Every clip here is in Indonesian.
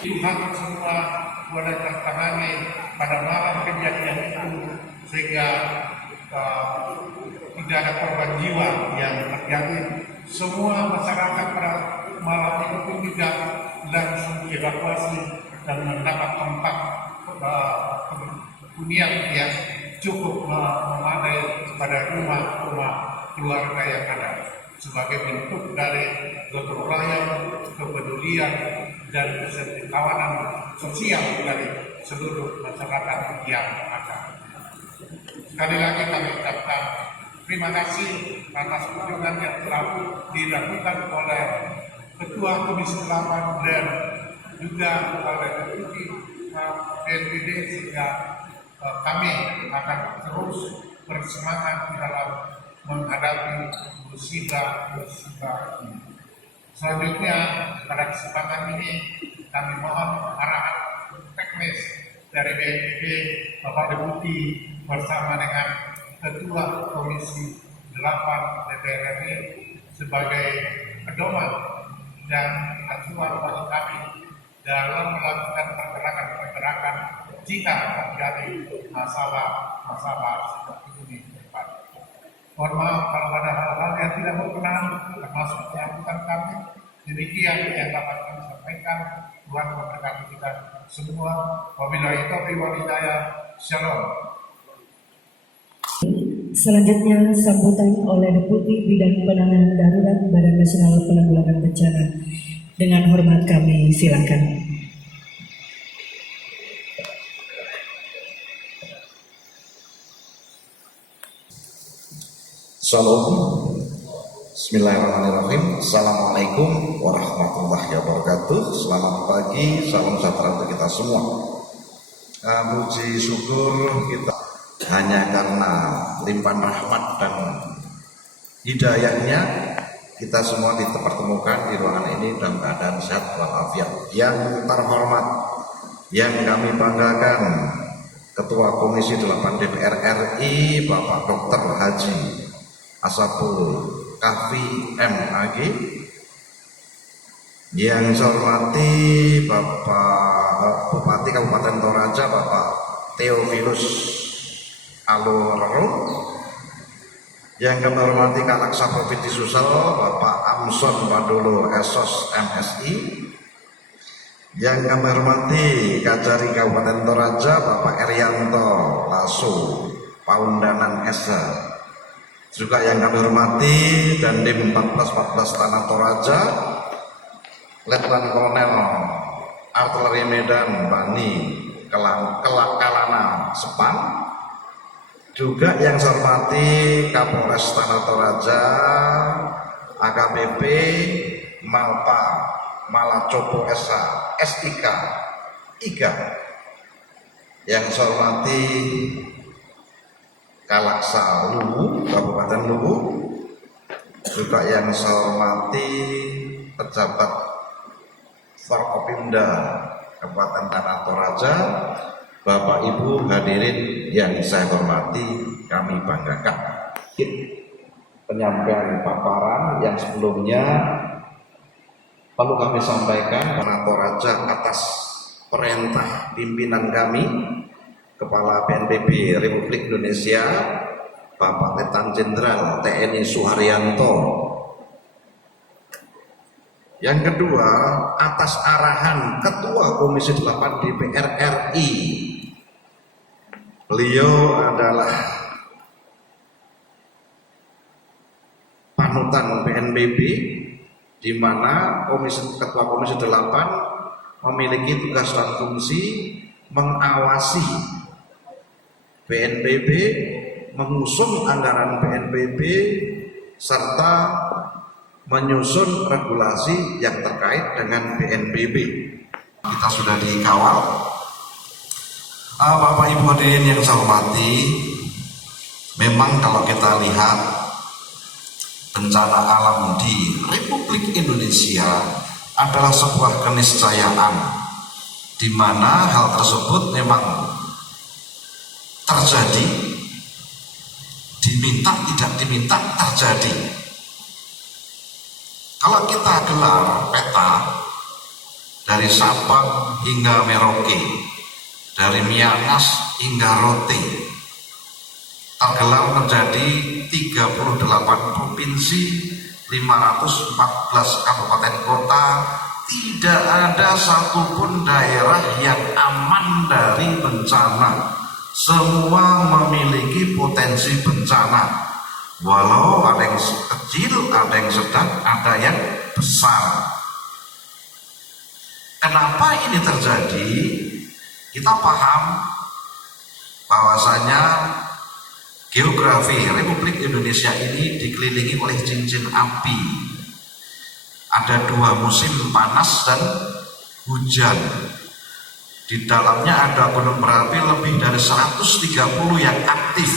Tuhan semua boleh tertangani pada malam kejadian itu sehingga tidak ada korban jiwa yang terjadi. Semua masyarakat pada malam itu tidak langsung dievakuasi dan mendapat tempat hunian yang cukup memadai pada rumah-rumah keluarga yang ada, sebagai bentuk dari gotong royong, kepedulian, dan kawanan sosial dari seluruh masyarakat yang ada. Sekali lagi kami ucapkan terima kasih atas kunjungan yang telah dilakukan oleh Ketua Komisi 8 dan juga oleh Deputi BNPB, sehingga kami akan terus bersemangat di dalam menghadapi musibah ini. Selanjutnya pada kesempatan ini kami mohon arahan teknis dari BNPB Bapak Deputi bersama dengan Ketua Komisi 8 DPR RI sebagai pedoman dan acuan bagi kami dalam melakukan pergerakan-pergerakan jika terjadi masalah seperti ini ke depan. Mohon maaf kalau ada hal-hal yang tidak berkenan, termasuk penyambutan kami. Demikian yang dapat kami sampaikan. Tuhan memberkati kita semua. Wabillahi taufiq wal hidayah. Shalom. Selanjutnya sambutan oleh Deputi Bidang Penanganan Darurat Badan Nasional Penanggulangan Bencana. Dengan hormat kami silakan. Shalom. Bismillahirrahmanirrahim. Assalamualaikum warahmatullahi wabarakatuh. Selamat pagi, salam sejahtera untuk kita semua. Puji syukur kita hanya karena limpahan rahmat dan hidayahnya kita semua dipertemukan di ruangan ini dalam keadaan sehat walafiat. Yang terhormat, yang kami banggakan, Ketua Komisi 8 DPR RI Bapak Dr. Haji Ashabul Kahfi MAG, yang saya hormati Bapak Bupati Kabupaten Toraja Bapak Theophilus Alurero, yang kami hormati Kalaksa Provinsi Sulsel Bapak Amson Bandolo Esos MSI, yang kami hormati Kajari Kabupaten Toraja Bapak Erianto Lasso Paundanan Esa, juga yang kami hormati Dandim 1414 Tanah Toraja Letnan Kolonel Artileri Medan Bani Kalana Sepan, juga yang saya hormati Kapolres Tanah Toraja AKBP Malpa Malacopo Esa SIK IGA, yang saya hormati Kalaksa Luwu Kabupaten Luwu, juga yang saya hormati pejabat Forkopimda Kabupaten Tanah Toraja, Bapak Ibu hadirin yang saya hormati, kami banggakan. Penyampaian paparan yang sebelumnya perlu kami sampaikan Tanah Toraja atas perintah pimpinan kami, Kepala BNPB Republik Indonesia Bapak Letnan Jenderal TNI Suharyanto. Yang kedua, atas arahan Ketua Komisi 8 DPR RI, beliau adalah panutan BNPB, di mana Ketua Komisi 8 memiliki tugas dan fungsi mengawasi BNPB mengusung anggaran BNPB serta menyusun regulasi yang terkait dengan BNPB. Kita sudah dikawal. Bapak Ibu hadirin yang saya hormati, memang kalau kita lihat bencana alam di Republik Indonesia adalah sebuah keniscayaan, di mana hal tersebut memang terjadi, diminta tidak diminta terjadi. Kalau kita gelar peta dari Sabang hingga Merauke, dari Miangas hingga Rote, tergelar menjadi 38 provinsi, 514 kabupaten kota. Tidak ada satupun daerah yang aman dari bencana. Semua memiliki potensi bencana. Walau ada yang kecil, ada yang sedang, ada yang besar. Kenapa ini terjadi? Kita paham bahwasanya geografi Republik Indonesia ini dikelilingi oleh cincin api. Ada 2 musim panas dan hujan. Di dalamnya ada gunung berapi lebih dari 130 yang aktif,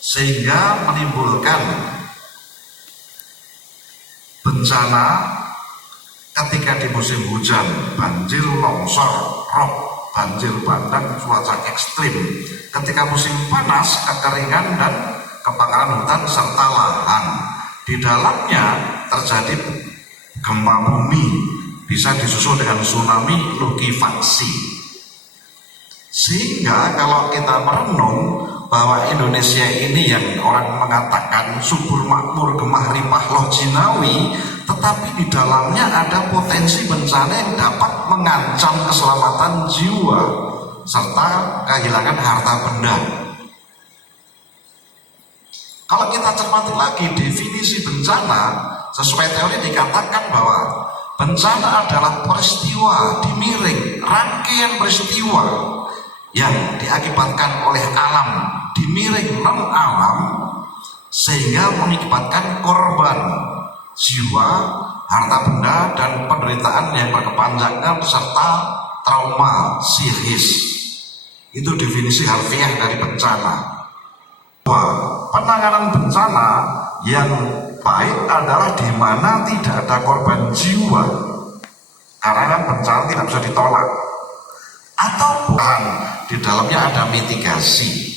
sehingga menimbulkan bencana ketika di musim hujan, banjir, longsor, rob, banjir bandang, cuaca ekstrim. Ketika musim panas, kekeringan dan kebakaran hutan serta lahan. Di dalamnya terjadi gempa bumi, bisa disusul dengan tsunami, likuifaksi. Sehingga kalau kita merenung bahwa Indonesia ini yang orang mengatakan subur makmur gemah ripah loh jinawi, tetapi di dalamnya ada potensi bencana yang dapat mengancam keselamatan jiwa serta kehilangan harta benda. Kalau kita cermati lagi definisi bencana, sesuai teori dikatakan bahwa bencana adalah peristiwa dimiring, rangkaian peristiwa yang diakibatkan oleh alam, dimiring non-alam, sehingga mengakibatkan korban jiwa, harta benda, dan penderitaan yang berkepanjangan serta trauma psikis. Itu definisi harfiah dari bencana. Penanganan bencana yang baik adalah di mana tidak ada korban jiwa, karena kan bencana tidak bisa ditolak, atau di dalamnya ada mitigasi,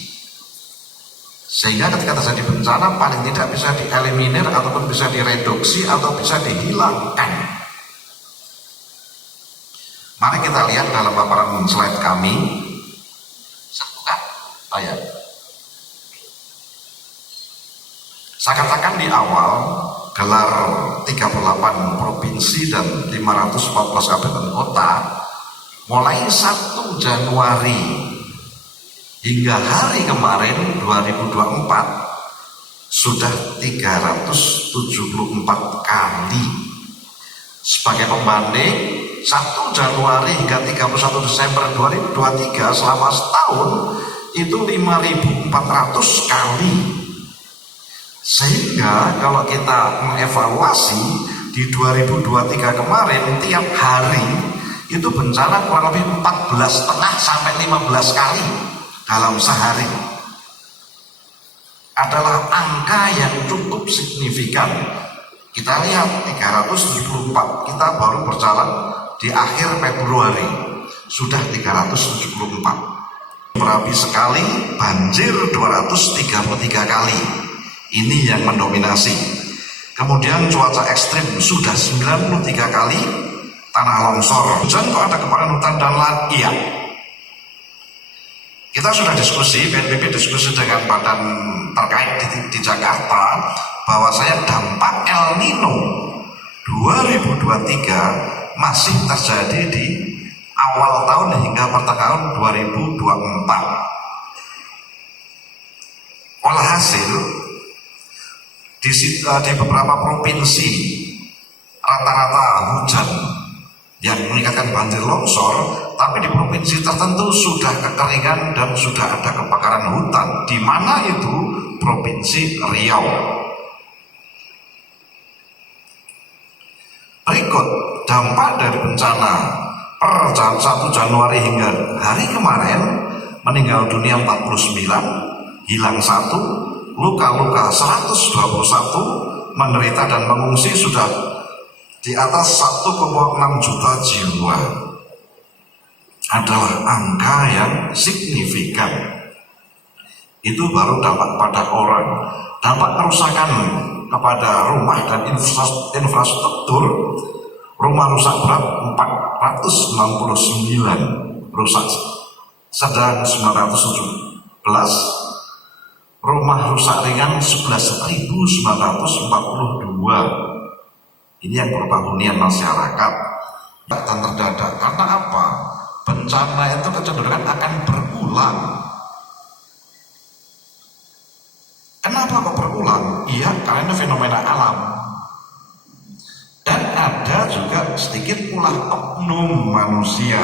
sehingga ketika terjadi bencana paling tidak bisa dieliminir ataupun bisa direduksi atau bisa dihilangkan. Mari kita lihat dalam paparan slide kami. Saya katakan di awal, gelar 38 provinsi dan 514 kabupaten kota mulai 1 Januari hingga hari kemarin 2024 sudah 374 kali. Sebagai pembanding, 1 Januari hingga 31 Desember 2023 selama setahun itu 5.400 kali. Sehingga kalau kita mengevaluasi di 2023 kemarin, tiap hari itu bencana kurang lebih 14,5 sampai 15 kali dalam sehari. Adalah angka yang cukup signifikan. Kita lihat 374, kita baru berjalan di akhir Februari sudah 374. Merapi sekali, banjir 233 kali. Ini yang mendominasi. Kemudian cuaca ekstrim sudah 93 kali, tanah longsor. Hujan kok ada kebakaran hutan dan lahan? Iya. Kita sudah diskusi, BNPB diskusi dengan badan terkait di Jakarta, bahwasanya dampak El Nino 2023 masih terjadi di awal tahun hingga pertengahan 2024. Walhasil di beberapa provinsi rata-rata hujan yang meningkatkan banjir longsor, tapi di provinsi tertentu sudah kekeringan dan sudah ada kebakaran hutan. Di mana itu? Provinsi Riau. Berikut dampak dari bencana per 1 Januari hingga hari kemarin, meninggal dunia 49, hilang 1, luka-luka 121, menderita dan mengungsi sudah di atas 1,6 juta jiwa. Adalah angka yang signifikan. Itu baru dampak pada orang. Dampak kerusakan kepada rumah dan infrastruktur, rumah rusak berat 469, rusak sedang 917, rumah rusak ringan 11.942. Ini yang berupa hunian masyarakat. Dan terdadak karena apa? Bencana itu kecenderungan akan berulang. Kenapa kok berulang? Iya, karena fenomena alam. Dan ada juga sedikit ulah oknum manusia.